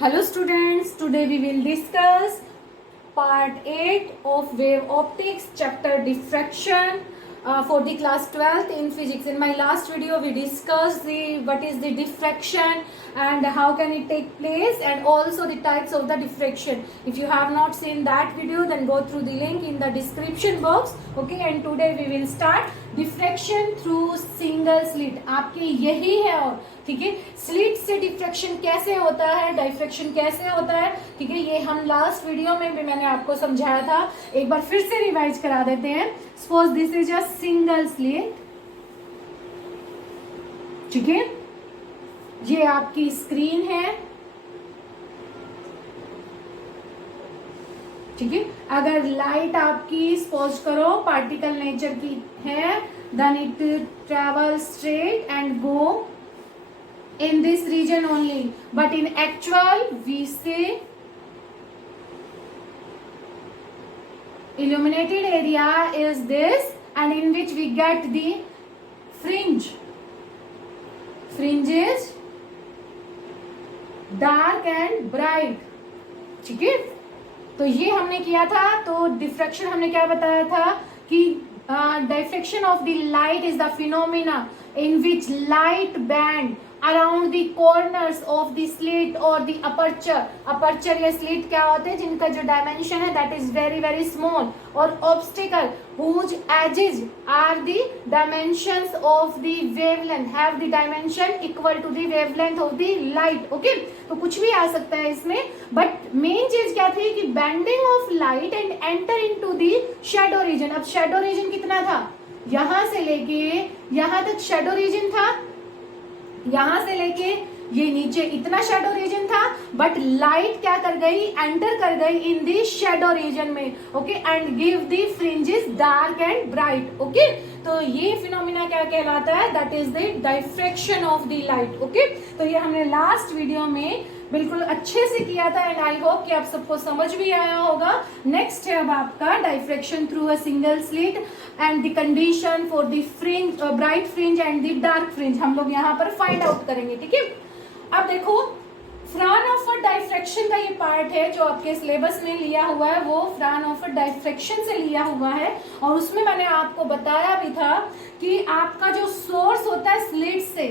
Hello students, today we will discuss part 8 of wave optics chapter diffraction for the class 12th in physics. In my last video we discussed what is the diffraction and how can it take place and also the types of the diffraction. If you have not seen that video then go through the link in the description box. Okay, and today we will start diffraction through single slit. आपके यही है और ठीक है, slit से diffraction कैसे होता है, डाइफ्रैक्शन कैसे होता है, ठीक है, ये हम लास्ट वीडियो में भी मैंने आपको समझाया था. एक बार फिर से रिवाइज करा देते हैं. Suppose this is a single slit, ठीक है, ये आपकी स्क्रीन है, ठीक है. अगर लाइट आपकी सपोज करो पार्टिकल नेचर की है, then it travel straight and go in this region only, but in actual we say illuminated area is this, and in which we get the fringes dark and bright. ठीक है, तो ये हमने किया था. तो डिफ्रैक्शन हमने क्या बताया था कि diffraction of the light is the phenomena in which light band around the corners of the slit or the aperture या slit क्या होते हैं जिनका जो dimension है that is very very small, और obstacle whose edges are the dimensions of the wavelength have the dimension equal to the wavelength of the light. Okay, तो कुछ भी आ सकता है इसमें, but main चीज क्या थी कि bending of light and enter into the shadow region. अब shadow region कितना था, यहां से लेके यहां तक शैडो रीजन था, यहां से लेके ये नीचे इतना शैडो रीजन था, बट लाइट क्या कर गई, एंटर कर गई इन दी शैडो रीजन में. Okay, and give the fringes dark and bright. Okay, तो ये फिनोमिना क्या कहलाता है, that is the diffraction of the light. Okay, तो ये हमने लास्ट वीडियो में बिल्कुल अच्छे से किया था एंड आई होप कि आप सबको समझ भी आया होगा. नेक्स्ट है अब आपका diffraction through a single slit and the condition for the fringe, bright fringe and the dark fringe हम लोग यहाँ पर फाइंड आउट करेंगे. ठीक है, अब देखो फ्रानहोफर डाइफ्रैक्शन का ये पार्ट है जो आपके सिलेबस में लिया हुआ है, वो फ्रानहोफर डाइफ्रैक्शन से लिया हुआ है. और उसमें मैंने आपको बताया भी था कि आपका जो सोर्स होता है स्लिट से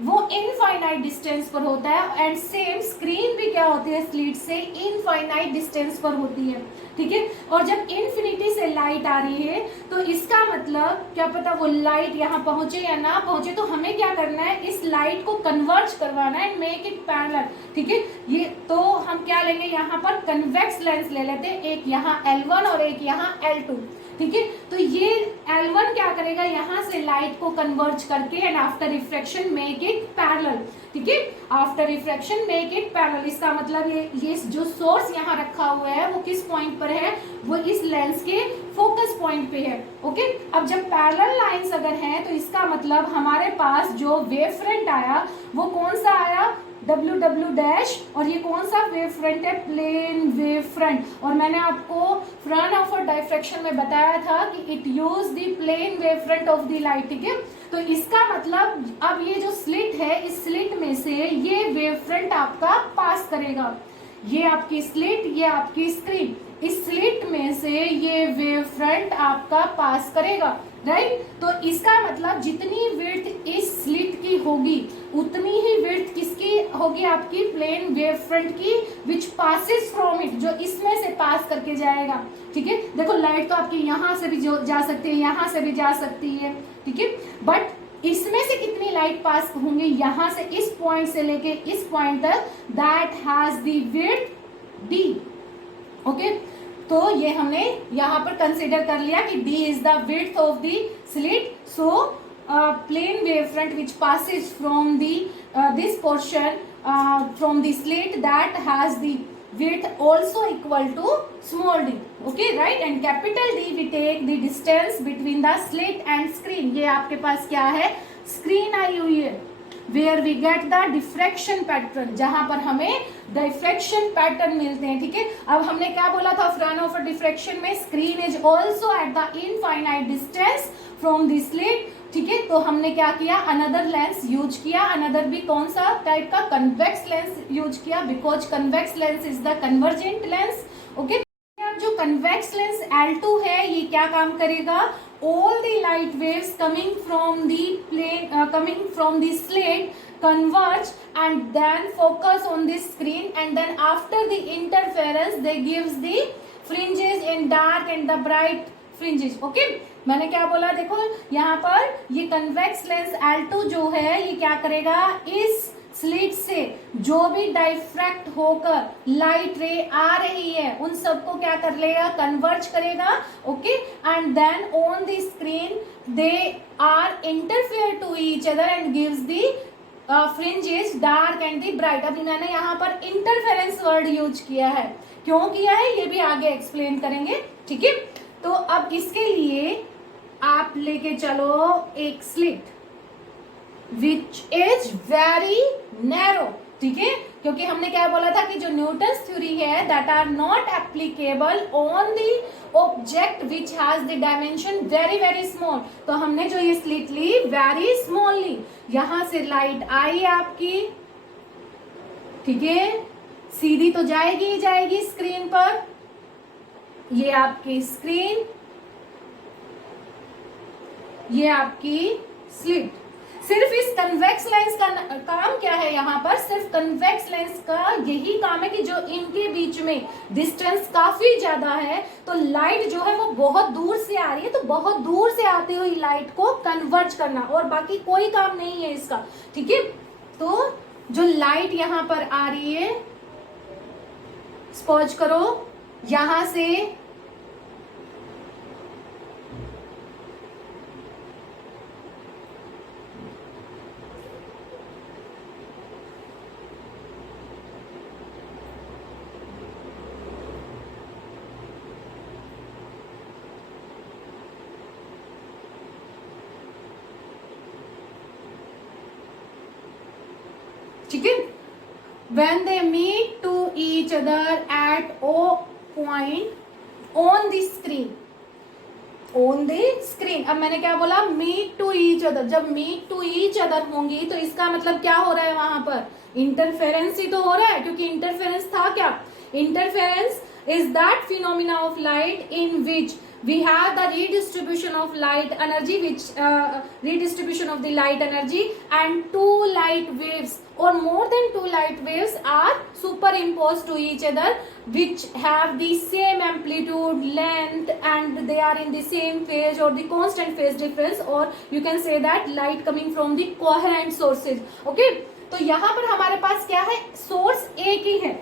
वो इनफाइनाइट डिस्टेंस पर होता है, एंड सेम स्क्रीन भी क्या होती है स्लिट से इनफाइनाइट डिस्टेंस पर होती है. ठीक है, और जब इन्फिनिटी से लाइट आ रही है तो इसका मतलब क्या पता वो लाइट यहाँ पहुंचे या ना पहुंचे, तो हमें क्या करना है, इस लाइट को कन्वर्ज करवाना है, मेक इट पैरेलल. ठीक है, ये तो हम क्या लेंगे, यहाँ पर कन्वेक्स लेंस ले लेते हैं, एक यहाँ L1 और एक यहाँ L2. ठीक है, तो ये L1 क्या करेगा, यहाँ से लाइट को कन्वर्ज करके and after refraction make it parallel. ठीक है, after refraction make it parallel. इसका मतलब ये जो सोर्स यहाँ रखा हुआ है वो किस पॉइंट पर है, वो इस लेंस के फोकस पॉइंट पे है. ओके, अब जब पैरेलल लाइंस अगर हैं तो इसका मतलब हमारे पास जो वेव फ्रंट आया वो कौन सा आया, W डैश, और ये कौन सा वेव फ्रंट है, प्लेन वेव फ्रंट. और मैंने आपको फ्रानहोफर डाइफ्रैक्शन में बताया था कि it use the plane wave front of the light. ठीक है, तो इसका मतलब अब ये जो स्लिट है, इस स्लिट में से ये वेव फ्रंट आपका पास करेगा. ये आपकी स्लिट, ये आपकी स्क्रीन, इस स्लिट में से ये वेव फ्रंट आपका पास करेगा, राइट. तो इसका मतलब जितनी विड्थ इस स्लिट की होगी उतनी ही विड्थ किसकी होगी, आपकी प्लेन वेव फ्रंट की, विच पासिस फ्रॉम इट, जो इसमें से पास करके जाएगा. ठीक है, देखो लाइट तो आपकी यहाँ से भी जा सकती है, यहाँ से भी जा सकती है. ठीक है, बट इसमें से कितनी लाइट पास होंगे, यहाँ से इस पॉइंट से लेके इस पॉइंट तक, that has the width D. Okay, तो ये हमने यहाँ पर कंसिडर कर लिया कि D is the width of the slit. So plane wave front which passes from this portion from the slit that has the width also equal to small d. Okay, right, and capital D we take the distance between the slit and screen. ये आपके पास क्या है, screen I हुई है, where we get the diffraction pattern, जहां पर हमें डिफ्रैक्शन पैटर्न मिलते हैं. ठीक है, अब हमने क्या बोला था फ्रानहोफर डिफ्रैक्शन में, screen is also at the infinite distance from the slit ठीक है, तो हमने क्या किया, अनदर लेंस यूज किया, अनदर भी कौन सा टाइप का, कन्वेक्स लेंस यूज किया, because convex lens is the convergent lens. Okay, जो कन्वेक्स लेंस L2 है ये क्या काम करेगा, all the light waves coming from the plane coming from the slate converge and then focus on the screen, and then after the interference they gives the fringes in dark and the bright fringes। Okay, मैंने क्या बोला, देखो यहाँ पर ये convex lens L2 जो है ये क्या करेगा, इस स्लिट से जो भी डाइफ्रैक्ट होकर लाइट रे आ रही है उन सबको क्या कर लेगा, कन्वर्ज करेगा। Okay, and then on the screen they are interfere to each other and gives the fringes dark and the bright. अभी मैंने यहाँ पर इंटरफेरेंस वर्ड यूज किया है, क्यों किया है ये भी आगे एक्सप्लेन करेंगे। ठीक है, तो अब इसके लिए आप लेके चलो एक slit which is very narrow. ठीक है, क्योंकि हमने क्या बोला था कि जो न्यूटन्स थ्योरी है that are not applicable on the object which has the dimension very very small. तो हमने जो ये स्लिट ली वेरी स्मॉल ली, यहां से लाइट आई आपकी, ठीक है, सीधी तो जाएगी ही जाएगी स्क्रीन पर, ये आपकी स्क्रीन, ये आपकी स्लिट। सिर्फ इस कन्वेक्स लेंस का काम क्या है, यहाँ पर सिर्फ कन्वेक्स लेंस का यही काम है कि जो इनके बीच में डिस्टेंस काफी ज्यादा है तो लाइट जो है वो बहुत दूर से आ रही है, तो बहुत दूर से आती हुई लाइट को कन्वर्ज करना, और बाकी कोई काम नहीं है इसका। ठीक है, तो जो लाइट यहाँ पर आ रही है, स्पॉज करो, यहां से ठीक है, when they meet to each other at O point on the screen, on the screen। अब मैंने क्या बोला, meet to each other, जब meet to each other होंगी तो इसका मतलब क्या हो रहा है, वहां पर इंटरफेरेंस ही तो हो रहा है, क्योंकि इंटरफेरेंस था क्या, interference is that phenomena of light in which we have the redistribution of light energy, which redistribution of the light energy, and two light waves or more than two light waves are superimposed to each other, which have the same amplitude, length, and they are in the same phase or the constant phase difference, or you can say that light coming from the coherent sources। okay, तो यहाँ पर हमारे पास क्या है, source एक ही है,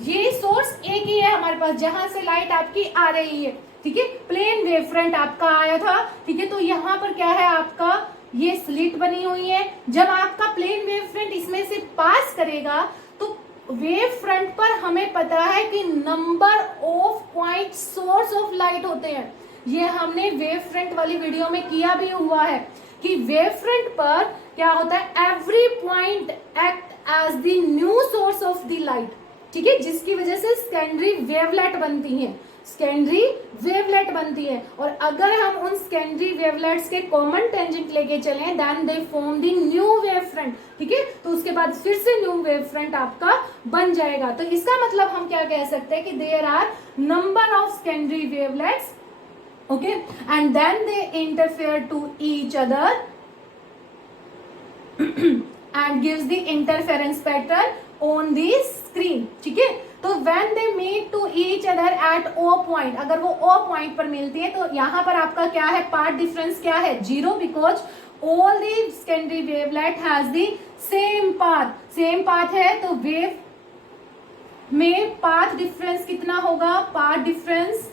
ये source एक ही है हमारे पास जहां से लाइट आपकी आ रही है। ठीक है, प्लेन वेव फ्रंट आपका आया था। ठीक है, तो यहाँ पर क्या है, आपका ये स्लिट बनी हुई है, जब आपका प्लेन वेव फ्रंट इसमें से पास करेगा तो वेव फ्रंट पर हमें पता है कि number of point source of light होते हैं। ये हमने वेव फ्रंट वाली वीडियो में किया भी हुआ है कि वेव फ्रंट पर क्या होता है, every point act as the new source of the light. ठीक है, जिसकी वजह से सेकेंडरी वेवलेट बनती है, सेकेंडरी वेवलेट बनती है, और अगर हम उन सेकेंडरी वेवलेट्स के कॉमन टेंजेंट लेके चलें then they form the new wave front. ठीक है, तो उसके बाद फिर से न्यू वेव फ्रंट आपका बन जाएगा। तो इसका मतलब हम क्या कह सकते हैं कि there are number of secondary wavelets, okay, and then they interfere to each other and gives the interference pattern on the screen। ठीक है, तो when they meet to each other at O point, अगर वो O point पर मिलती है तो यहाँ पर आपका क्या है, पाथ डिफरेंस क्या है, 0, because all the secondary wavelet has the same path, same path है, तो वेव में पाथ डिफरेंस कितना होगा, पाथ डिफरेंस,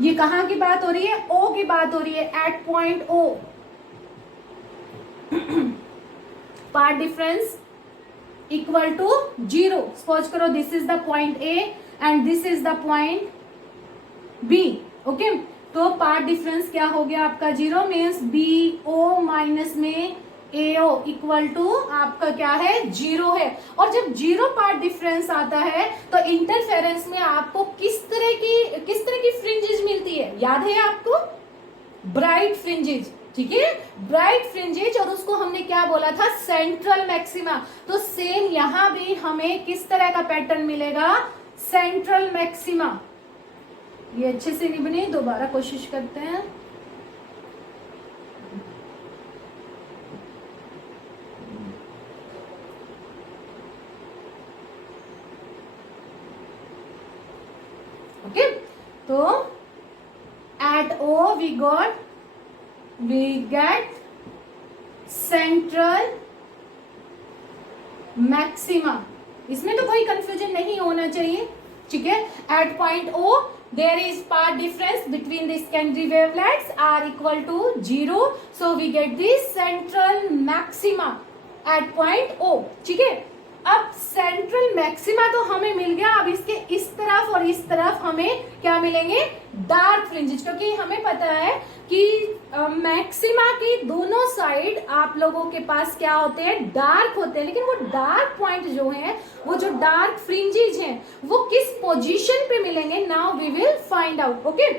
ये कहाँ की बात हो रही है, O की बात हो रही है, at point O path difference equal to 0। Suppose करो this is the point A and this is the point B. Okay, तो पाथ डिफरेंस क्या हो गया आपका, 0 मीन्स बी ओ माइनस में ए ओ इक्वल टू आपका क्या है, 0 है। और जब 0 पाथ डिफरेंस आता है तो इंटरफेरेंस में आपको किस तरह की फ्रिंजेस मिलती है, याद है आपको, ब्राइट फ्रिंजेस। ठीक है, ब्राइट फ्रिंजेज, और उसको हमने क्या बोला था, सेंट्रल मैक्सिमा। तो सेम यहां भी हमें किस तरह का पैटर्न मिलेगा, सेंट्रल मैक्सिमा। ये अच्छे से नहीं बनी, दोबारा कोशिश करते हैं। ओके, तो at O we get central maxima. इसमें तो कोई कंफ्यूजन नहीं होना चाहिए, ठीक है। At point O there is path difference between the secondary wavelets are equal to 0, so we get the central maxima at point O, ठीक है। अब सेंट्रल मैक्सिमा तो हमें मिल गया, अब इसके इस तरफ और इस तरफ हमें क्या मिलेंगे, डार्क फ्रिंजेस, क्योंकि हमें पता है कि मैक्सिमा की दोनों साइड आप लोगों के पास क्या होते हैं, डार्क होते हैं, लेकिन वो डार्क पॉइंट जो है, वो जो डार्क फ्रिंजेस हैं, वो किस पोजीशन पे मिलेंगे, now we will find out. Okay,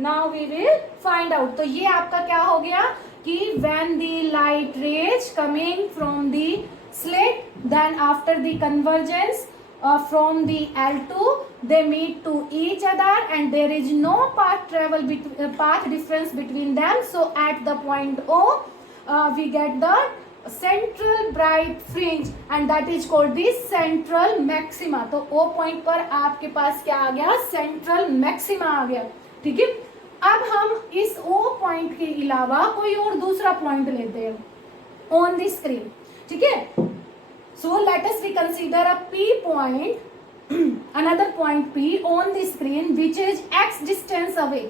now we will find out. तो ये आपका क्या हो गया कि when the light rays coming from the slit, then after the convergence from the L2 they meet to each other and there is no path difference between them, so at the point O we get the central bright fringe and that is called the central maxima। तो O point पर आपके पास क्या आ गया, central maxima आ गया, ठीक है। अब हम इस O point के अलावा कोई और दूसरा पॉइंट लेते हैं ऑन द स्क्रीन, ठीक है। So let us consider a P point, another point P on the screen which is x distance away.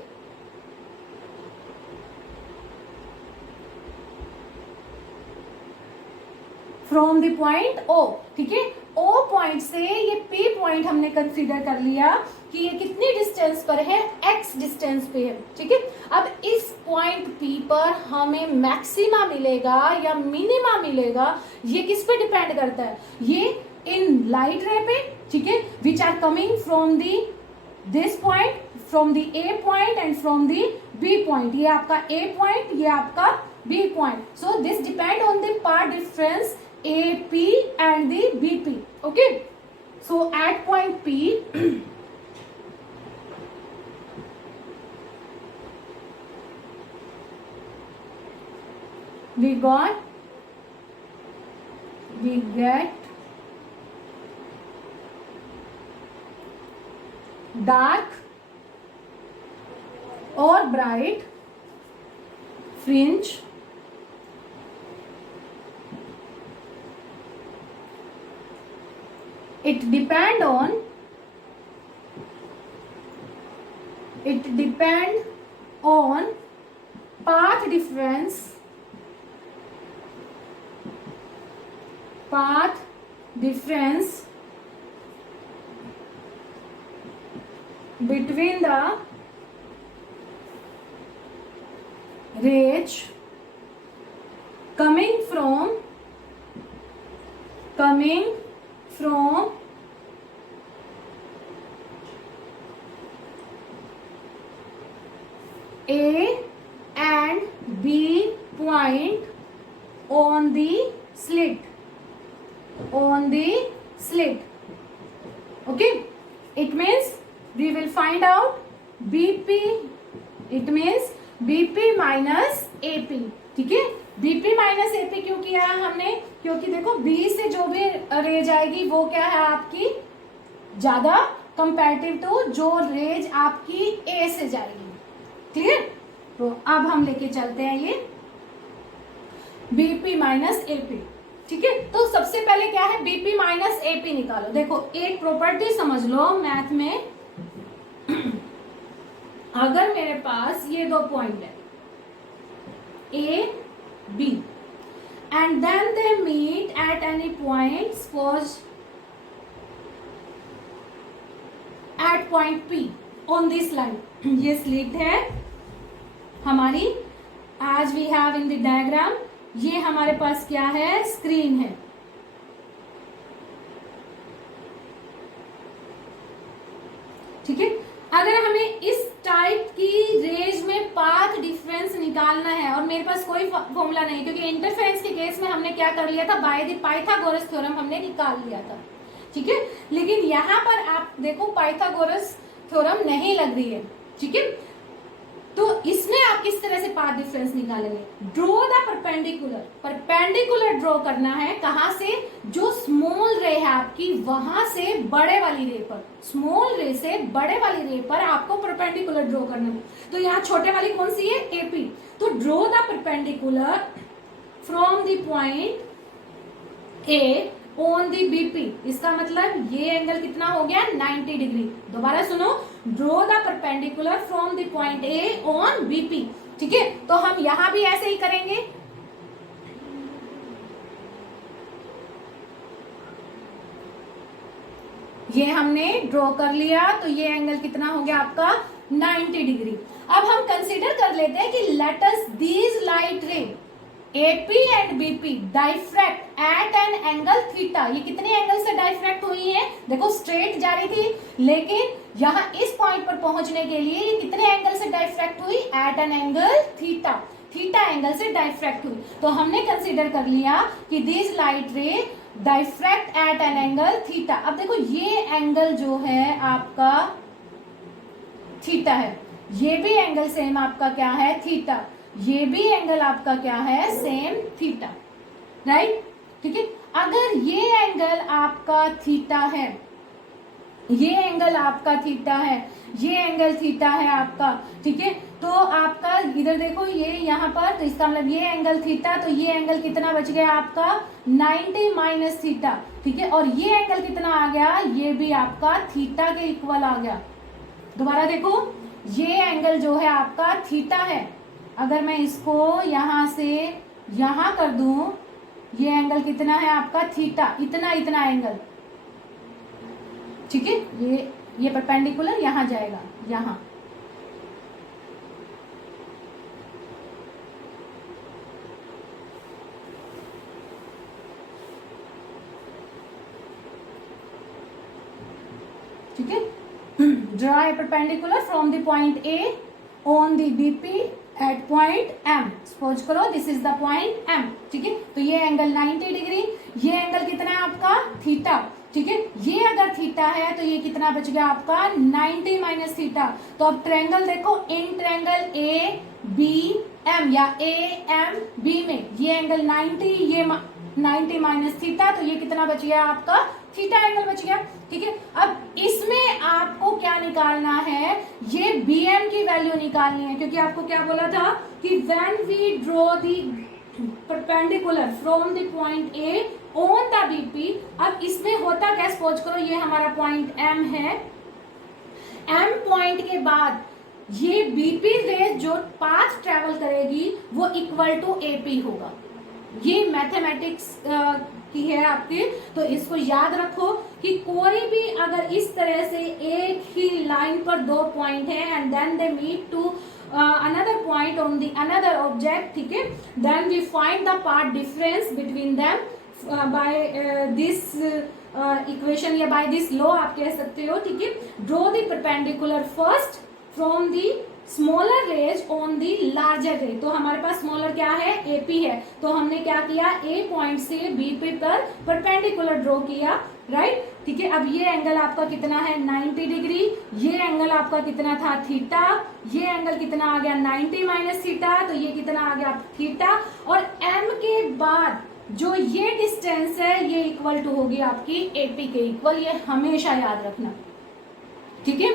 From the point O, ठीक है। O पॉइंट से ये P पॉइंट हमने कंसीडर कर लिया कि ये कितनी डिस्टेंस पर है, x डिस्टेंस पे है, ठीक है। अब इस पॉइंट P पर हमें मैक्सिमा मिलेगा या मिनिमा मिलेगा, ये किस पे डिपेंड करता है, ये इन लाइट रे पे, ठीक है, which are coming from the this point, from the A point and from the B point. ये आपका A पॉइंट, ये आपका B point. So this depend on the path difference AP and the BP, okay। So at point P we get dark or bright fringe it depend on path difference between the rays coming from A and B point on the slit, okay। It means we will find out BP, it means BP minus AP, ठीक है। BP minus AP क्यों किया है हमने, क्योंकि देखो B से जो भी रेज आएगी वो क्या है आपकी ज्यादा कंपैरेटिव टू जो रेज आपकी A से जाएगी, ठीक है। तो अब हम लेके चलते हैं ये BP माइनस AP, ठीक है। तो सबसे पहले क्या है, BP माइनस AP निकालो। देखो एक प्रॉपर्टी समझ लो मैथ में, अगर मेरे पास ये दो पॉइंट है A B and then they meet at any point, suppose at point P on this line, ये स्लिट है हमारी, as we have in the diagram, ये हमारे पास क्या है, स्क्रीन है, ठीक है। अगर हमें इस टाइप की रेज में पाथ डिफरेंस निकालना है और मेरे पास कोई फॉर्मूला नहीं, क्योंकि इंटरफेरेंस के केस में हमने क्या कर लिया था, बाय द पाइथागोरस थ्योरम हमने निकाल लिया था, ठीक है। लेकिन यहाँ पर आप देखो पाइथागोरस थ्योरम नहीं लग रही है, ठीक है। तो इसमें आप किस तरह से पाथ डिफरेंस निकालेंगे, draw the perpendicular, perpendicular draw करना है, कहां से, जो स्मॉल रे है आपकी वहां से बड़े वाली रे पर, स्मॉल रे से बड़े वाली रे पर आपको परपेंडिकुलर ड्रॉ करना है। तो यहाँ छोटे वाली कौन सी है, एपी। तो draw the perpendicular from the point A on the BP, इसका मतलब ये एंगल कितना हो गया, 90 डिग्री। दोबारा सुनो, draw the perpendicular from the point A on BP, ठीक है। तो हम यहां भी ऐसे ही करेंगे, ये हमने ड्रॉ कर लिया, तो ये एंगल कितना हो गया आपका, 90 डिग्री। अब हम कंसीडर कर लेते हैं कि let us these light ray AP and BP diffract at an angle theta. ये कितने एंगल से डाइफ्रैक्ट हुई है, देखो स्ट्रेट जा रही थी, लेकिन यहाँ इस पॉइंट पर पहुंचने के लिए ये कितने एंगल से डाइफ्रैक्ट हुई, at an angle theta, theta angle से डाइफ्रैक्ट हुई। तो हमने कंसीडर कर लिया कि this light ray diffract at an angle theta. अब देखो ये एंगल जो है आपका थीटा है, ये भी एंगल सेम आपका क्या है, थीटा, ये भी एंगल आपका क्या है, सेम थीटा, राइट, ठीक है। अगर ये एंगल आपका थीटा है, ये एंगल आपका थीटा है, ये एंगल थीटा है आपका, ठीक है। तो आपका इधर देखो ये यहाँ पर, तो इसका मतलब ये एंगल थीटा, तो ये एंगल कितना बच गया आपका, 90 माइनस थीटा, ठीक है। और ये एंगल कितना आ गया, ये भी आपका थीटा के इक्वल आ गया। दोबारा देखो, ये एंगल जो है आपका थीटा है, अगर मैं इसको यहां से यहां कर दूं, ये एंगल कितना है आपका, थीटा, इतना इतना एंगल, ठीक है। ये परपेंडिकुलर यहां जाएगा, यहां, ठीक है। Draw a perpendicular from the point A on the BP at point M, suppose करो this is the point M, ठीक है। तो ये एंगल 90 डिग्री, ये एंगल कितना है आपका, थीटा, ठीक है। ये अगर थीटा है तो ये कितना बच गया आपका, 90 माइनस थीटा। तो अब ट्रायंगल देखो, इन ट्रायंगल ABM या AMB में ये एंगल 90, ये 90 माइनस थीटा, तो ये कितना बच गया आपका, थीटा एंगल बच गया, ठीक है। अब इसमें आपको क्या निकालना है, ये BM की वैल्यू निकालनी है, क्योंकि आपको क्या बोला था कि when we draw the perpendicular from the point A on the BP। अब इसमें होता क्या, सपोज करो ये हमारा पॉइंट M है, M पॉइंट के बाद ये BP रेज जो पाथ ट्रेवल करेगी वो इक्वल टू AP होगा। ये मैथमेटिक्स की है आपके, तो इसको याद रखो कि कोई भी अगर इस तरह से एक ही लाइन पर दो पॉइंट है and then they meet to another point on the another object, ठीक है, then we find the path difference between them by this equation या बाय दिस लॉ आप कह सकते हो, ठीक है। Draw the perpendicular first from the smaller rays on the larger ray. तो हमारे पास स्मॉलर क्या है, AP है, तो हमने क्या किया, A पॉइंट से BP पर परपेंडिकुलर ड्रॉ किया, राइट, ठीक है। अब ये एंगल आपका कितना है, 90 डिग्री, ये एंगल आपका कितना था, थीटा, ये एंगल कितना आ गया, 90 माइनस थीटा, तो ये कितना आ गया, थीटा। और M के बाद जो ये डिस्टेंस है ये इक्वल टू होगी आपकी AP के इक्वल, ये हमेशा याद रखना, ठीक है,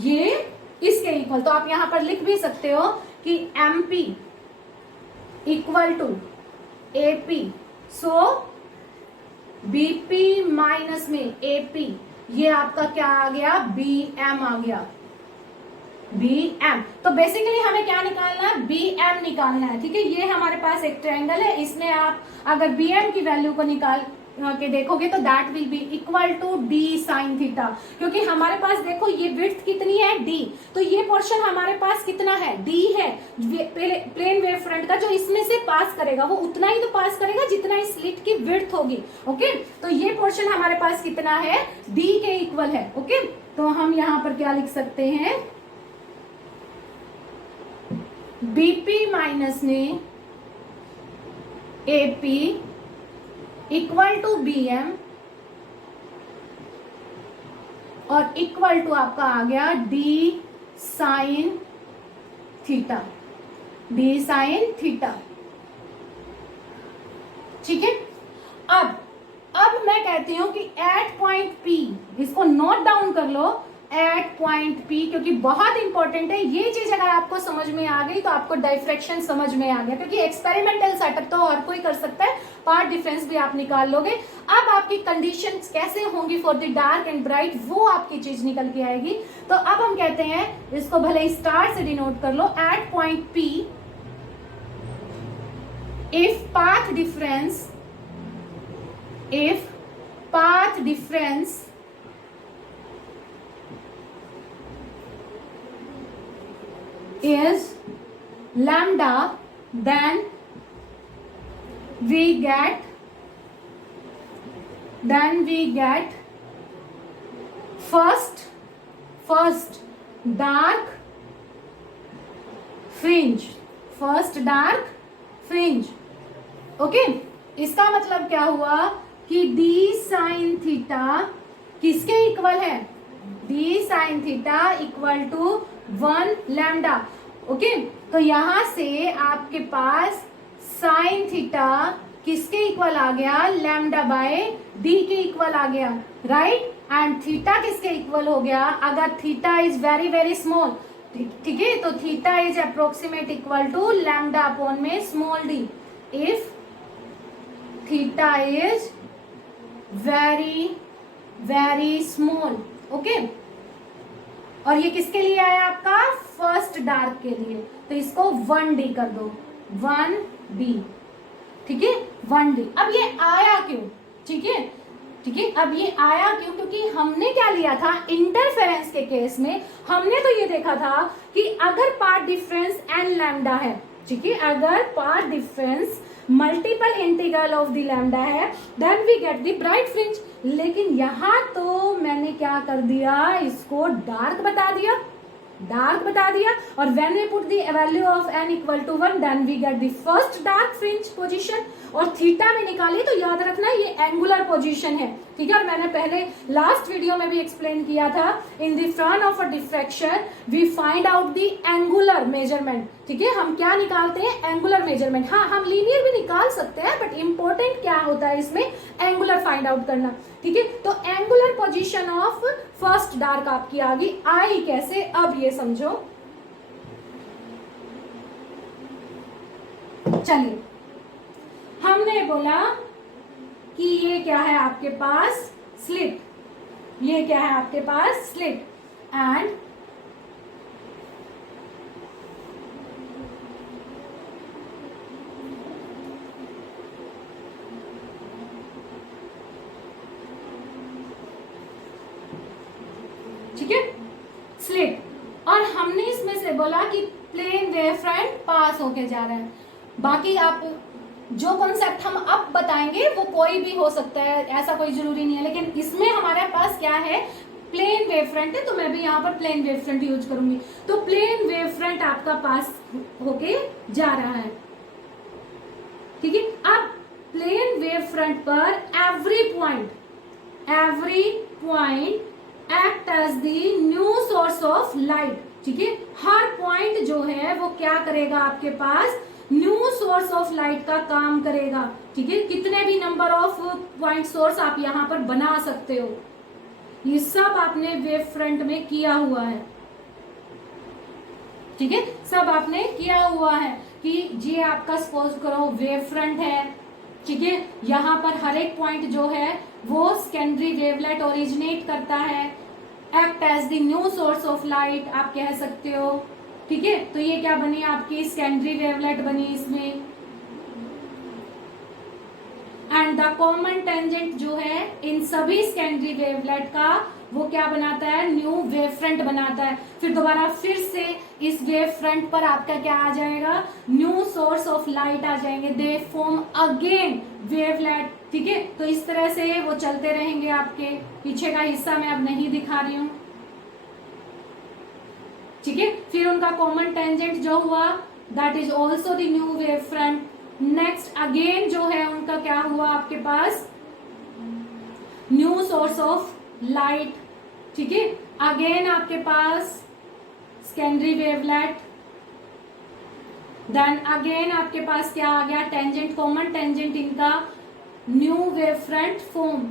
ये इसके इक्वल। तो आप यहां पर लिख भी सकते हो कि MP equal to AP, so BP minus में AP, ये आपका क्या आ गया, BM आ गया, BM। तो बेसिकली हमें क्या निकालना है, BM निकालना है, ठीक है। ये हमारे पास एक ट्रायंगल है, इसमें आप अगर BM की वैल्यू को निकाल के देखोगे तो that will be equal to D sine theta, क्योंकि हमारे पास देखो ये विड्थ कितनी है, D, तो ये पोर्शन हमारे पास कितना है, D है, प्लेन वेव फ्रंट का जो इसमें से पास करेगा वो उतना ही तो पास करेगा जितना इस स्लिट की विड्थ होगी, ओके। तो ये पोर्शन हमारे पास कितना है, D के इक्वल है, ओके। तो हम यहाँ पर क्या लिख सकते हैं, बीपी माइनस ने एपी इक्वल टू बीएम और इक्वल टू आपका आ गया D sine theta, D sine theta. ठीक है। अब मैं कहती हूं कि एट पॉइंट पी, इसको नोट डाउन कर लो, एट पॉइंट पी, क्योंकि बहुत इंपॉर्टेंट है ये चीज। अगर आपको समझ में आ गई तो आपको डाइफ्रैक्शन समझ में आ गया, क्योंकि एक्सपेरिमेंटल सेटअप तो हर कोई कर सकता है, पार्ट डिफरेंस भी आप निकाल लोगे। अब आपकी कंडीशंस कैसे होंगी for the dark and bright, वो आपकी चीज निकल के आएगी। तो अब हम कहते हैं, इसको भले ही स्टार से डिनोट कर लो, at point P if path difference is lambda, then we get first dark fringe, okay. इसका मतलब क्या हुआ कि d साइन थीटा किसके इक्वल है, d sine theta equal to 1 lambda. Okay, तो यहां से आपके पास साइन थीटा किसके इक्वल आ गया, लैम्डा बाय डी के इक्वल आ गया, राइट। एंड थीटा किसके इक्वल हो गया, अगर theta is very very small, ठीक है, तो theta is approximate equal to lambda upon में small d, if theta is very very small. Okay, और ये किसके लिए आया आपका, फर्स्ट डार्क के लिए, तो इसको 1D कर दो, 1D, ठीक है, 1D। अब ये आया क्यों, ठीक है, अब ये आया क्यों, क्योंकि हमने क्या लिया था, इंटरफेरेंस के केस में हमने तो ये देखा था कि अगर पार्ट डिफरेंस एन लैम्डा है, ठीक है, अगर path difference multiple integral of the lambda है, then we get the bright fringe. लेकिन यहां तो मैंने क्या कर दिया, इसको डार्क बता दिया, और when we put the value of n equal to 1, then we get the first dark fringe position, और थीटा में निकाली तो याद रखना ये एंगुलर पोजीशन है, ठीक है। और मैंने पहले लास्ट वीडियो में भी एक्सप्लेन किया था, in the front of a diffraction we find out the angular measurement, ठीक है। हम क्या निकालते हैं, एंगुलर मेजरमेंट। हाँ, हम लीनियर भी निकाल सकते हैं, बट इंपॉर्टेंट क्या होता है इसमें, एंगुलर फाइंड आउट करना, ठीक है। तो angular position of first dark आपकी आ गई, आई कैसे, अब ये समझो। चलिए, हमने बोला कि ये क्या है आपके पास, स्लिट, ये क्या है आपके पास, स्लिट, एंड ठीक है, स्लिट, और हमने इसमें से बोला कि प्लेन वेव फ्रंट पास होके जा रहा है। बाकी आप जो कॉन्सेप्ट हम अब बताएंगे वो कोई भी हो सकता है, ऐसा कोई जरूरी नहीं है, लेकिन इसमें हमारे पास क्या है, प्लेन वेव फ्रंट है, तो मैं भी यहाँ पर प्लेन वेव फ्रंट यूज करूंगी। तो प्लेन वेव फ्रंट आपका पास होके जा रहा है, ठीक है। अब प्लेन वेव फ्रंट पर every point act as the new source of light, ठीक है। हर पॉइंट जो है वो क्या करेगा, आपके पास न्यू सोर्स ऑफ लाइट का काम करेगा, ठीक है। कितने भी नंबर ऑफ पॉइंट सोर्स आप यहाँ पर बना सकते हो, ये सब आपने वेव फ्रंट में किया हुआ है, ठीक है, सब आपने किया हुआ है कि ये आपका सपोज करो वेव फ्रंट है, ठीक है। यहाँ पर हर एक पॉइंट जो है वो सेकेंडरी वेवलेट ओरिजिनेट करता है, act as the new source of light आप कह सकते हो, ठीक है। तो ये क्या बनी आपकी, सेकेंडरी वेवलेट बनी इसमें, एंड द कॉमन टेंजेंट जो है इन सभी सेकेंडरी वेवलेट का वो क्या बनाता है, न्यू वेव फ्रंट बनाता है। फिर दोबारा फिर से इस वेव फ्रंट पर आपका क्या आ जाएगा, न्यू सोर्स ऑफ लाइट आ जाएंगे, दे फॉर्म अगेन वेवलेट, ठीक है। तो इस तरह से वो चलते रहेंगे। आपके पीछे का हिस्सा मैं अब नहीं दिखा रही हूं, ठीक है। फिर उनका कॉमन टेंजेंट जो हुआ that is also the new wave front. Next again जो है उनका क्या हुआ आपके पास, न्यू सोर्स ऑफ लाइट. ठीक है, अगेन आपके पास सेकेंडरी वेवलेट. देन अगेन आपके पास क्या आ गया, टेंजेंट, कॉमन टेंजेंट इनका न्यू वेव फ्रंट फॉर्म.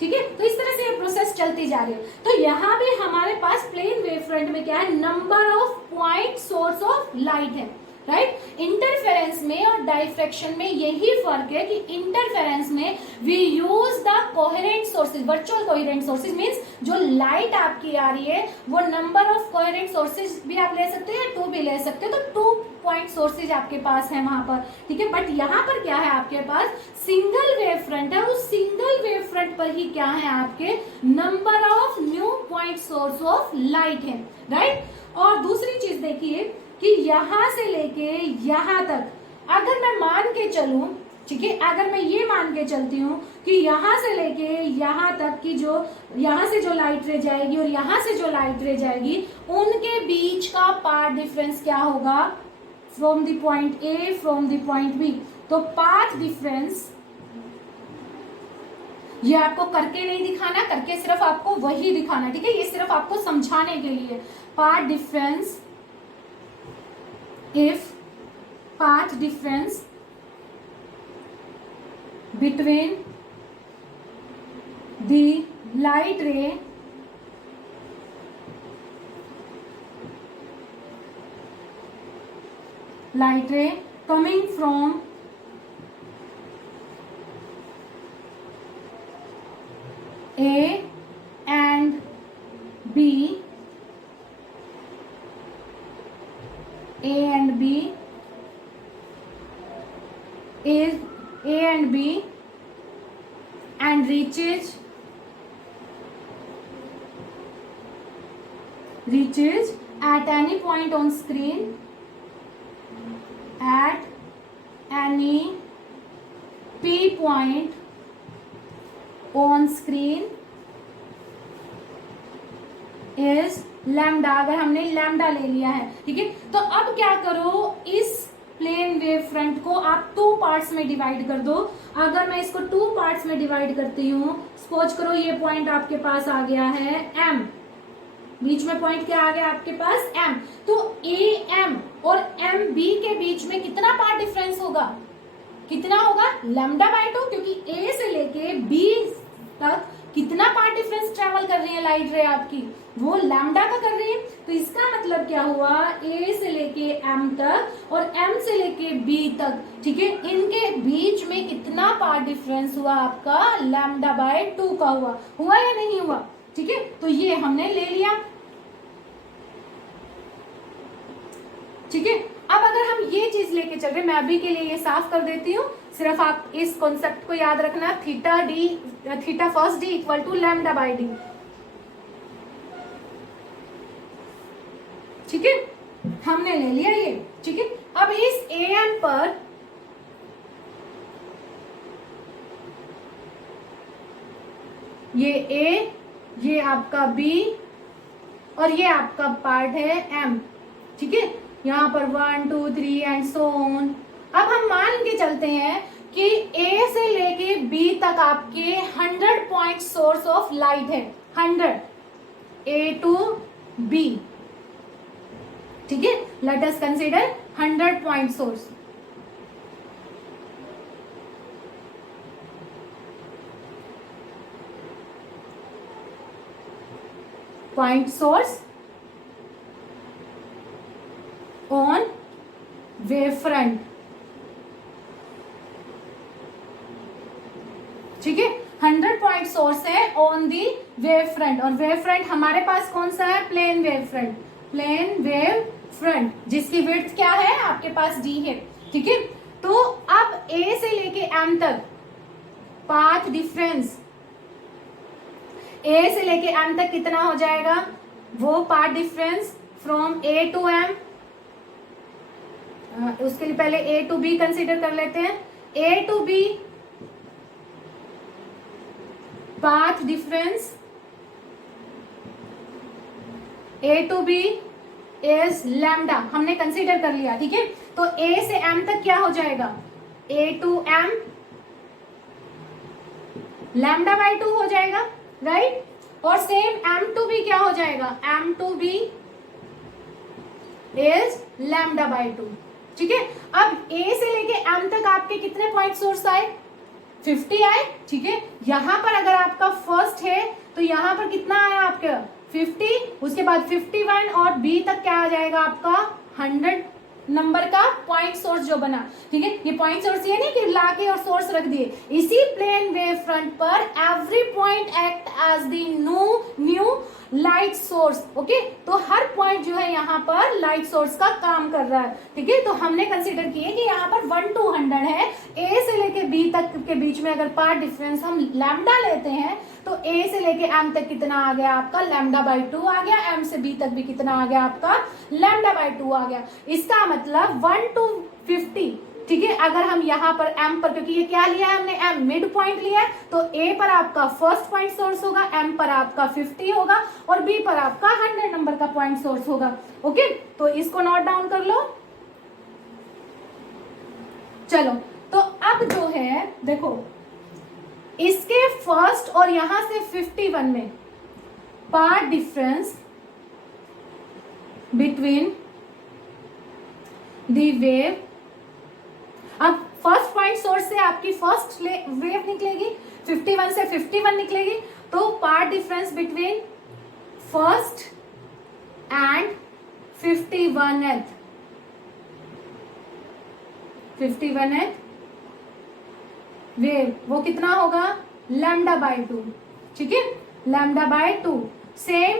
ठीक है, तो इस तरह से ये प्रोसेस चलती जा रही है. तो यहाँ भी हमारे पास प्लेन वेव फ्रंट में क्या है, number of point source of light है. राइट, इंटरफेरेंस में और डाइफ्रैक्शन में यही फर्क है कि इंटरफेरेंस में we use the coherent sources, virtual coherent sources means जो लाइट आपकी आ रही है वो नंबर ऑफ कोहेरेंट सोर्सेज भी आप ले सकते हो या टू भी ले सकते हो, तो 2 पॉइंट सोर्सेज आपके पास है वहां पर. ठीक है, बट यहाँ पर क्या है आपके पास, सिंगल वेव फ्रंट है. उस सिंगल वेव फ्रंट पर ही क्या है आपके, number of new point source of light है. राइट, और दूसरी चीज देखिए कि यहां से लेके यहां तक अगर मैं मान के चलूं, ठीक है, अगर मैं ये मान के चलती हूँ कि यहां से लेके यहां तक की जो यहां से जो लाइट रे जाएगी और यहां से जो लाइट रे जाएगी उनके बीच का पाथ डिफरेंस क्या होगा, from the point A from the point B. तो पाथ डिफरेंस ये आपको करके नहीं दिखाना, करके सिर्फ आपको वही दिखाना. ठीक है, ये सिर्फ आपको समझाने के लिए. Path difference, if path difference between the light ray coming from A and B, A and B is A and B and reaches at any point on screen, at any P point on screen is lambda. अगर हमने lambda ले लिया है, ठीक है, तो अब क्या करो, इस प्लेन वेव फ्रंट को आप 2 पार्ट्स में डिवाइड कर दो. अगर मैं इसको 2 पार्ट्स में डिवाइड करती हूँ, सपोज करो ये पॉइंट आपके पास आ गया है M, बीच में पॉइंट क्या आ गया आपके पास M. तो AM और MB के बीच में कितना पार्ट डिफरेंस होगा, कितना होगा, लैम्डा बाय 2, क्योंकि A से लेके B तक कितना पार्ट डिफरेंस ट्रेवल कर रही है लाइट रे आपकी, वो लैम्डा का कर रही है. तो इसका मतलब क्या हुआ, A से लेके M तक और M से लेके B तक, ठीक है, इनके बीच में कितना पार्ट डिफरेंस हुआ आपका, लैम्डा बाय 2 का हुआ या नहीं हुआ. ठीक है, तो ये हमने ले लिया. ठीक है, अब अगर हम ये चीज लेके चल रहे, मैं अभी के लिए ये साफ कर देती हूँ, सिर्फ आप इस कॉन्सेप्ट को याद रखना, theta first D equal to lambda by D. ठीक है, हमने ले लिया ये. ठीक है, अब इस AM पर ये A, ये आपका B और ये आपका पार्ट है M. ठीक है, यहाँ पर 1 2 3 एंड सो ऑन. अब हम मान के चलते हैं कि A से लेके B तक आपके 100 पॉइंट सोर्स ऑफ लाइट है, 100 A to B. ठीक है, let us consider 100 point source. Point source on wave front. ठीक है, 100 पॉइंट सोर्स है ऑन दी वेव फ्रंट, और वेव फ्रंट हमारे पास कौन सा है, plane wave front. Plane wave front जिसकी विड्थ क्या है आपके पास D है. ठीक है, तो अब A से लेके M तक पाथ डिफरेंस, A से लेके M तक कितना हो जाएगा, वो path difference from A to M. उसके लिए पहले A टू B कंसीडर कर लेते हैं. A to B path difference A to B is lambda, हमने कंसीडर कर लिया, ठीक है। तो ए से एम तक क्या हो जाएगा, ए टू एम लैम्डा बाई 2 हो जाएगा, राइट। और सेम एम टू बी क्या हो जाएगा, M to B is lambda by 2, ठीक है। अब ए से लेके एम तक आपके कितने पॉइंट सोर्स आए, 50 आए, ठीक है। यहां पर अगर आपका फर्स्ट है तो यहां पर कितना आया आपका 50, उसके बाद 51 और बी तक क्या आ जाएगा आपका 100 नंबर का पॉइंट सोर्स जो बना, ठीक है। ये पॉइंट सोर्स ये नहीं कि लाके और सोर्स रख दिए, इसी प्लेन वेव फ्रंट पर every point act as the new light source, okay. तो हर पॉइंट जो है यहाँ पर लाइट सोर्स का काम कर रहा है, ठीक है। तो हमने कंसीडर किए कि यहाँ पर 1 to 100 है, ए से लेके बी तक के बीच में अगर पार्ट डिफरेंस हम लैम्डा लेते हैं तो ए से लेके एम तक कितना आ गया आपका लैम्डा बाई 2 आ गया, एम से बी तक भी कितना आ गया आपका लैम्डा बाई 2 आ गया। इसका मतलब 1 to 50, ठीक है। अगर हम यहाँ पर एम पर, क्योंकि ये क्या लिया है हमने, एम मिड पॉइंट लिया है, तो ए पर आपका फर्स्ट पॉइंट सोर्स होगा, एम पर आपका 50 होगा और बी पर आपका 100 नंबर का पॉइंट सोर्स होगा, ओके। तो इसको नोट डाउन कर लो। चलो, तो अब जो है देखो, इसके फर्स्ट और यहां से 51 में path difference between the wave, अब फर्स्ट पॉइंट सोर्स से आपकी फर्स्ट वेव निकलेगी, 51 से 51 निकलेगी, तो path difference between first and 51th wave वो कितना होगा लैम्डा बाई 2, ठीक है, लैम्डा बाई 2। सेम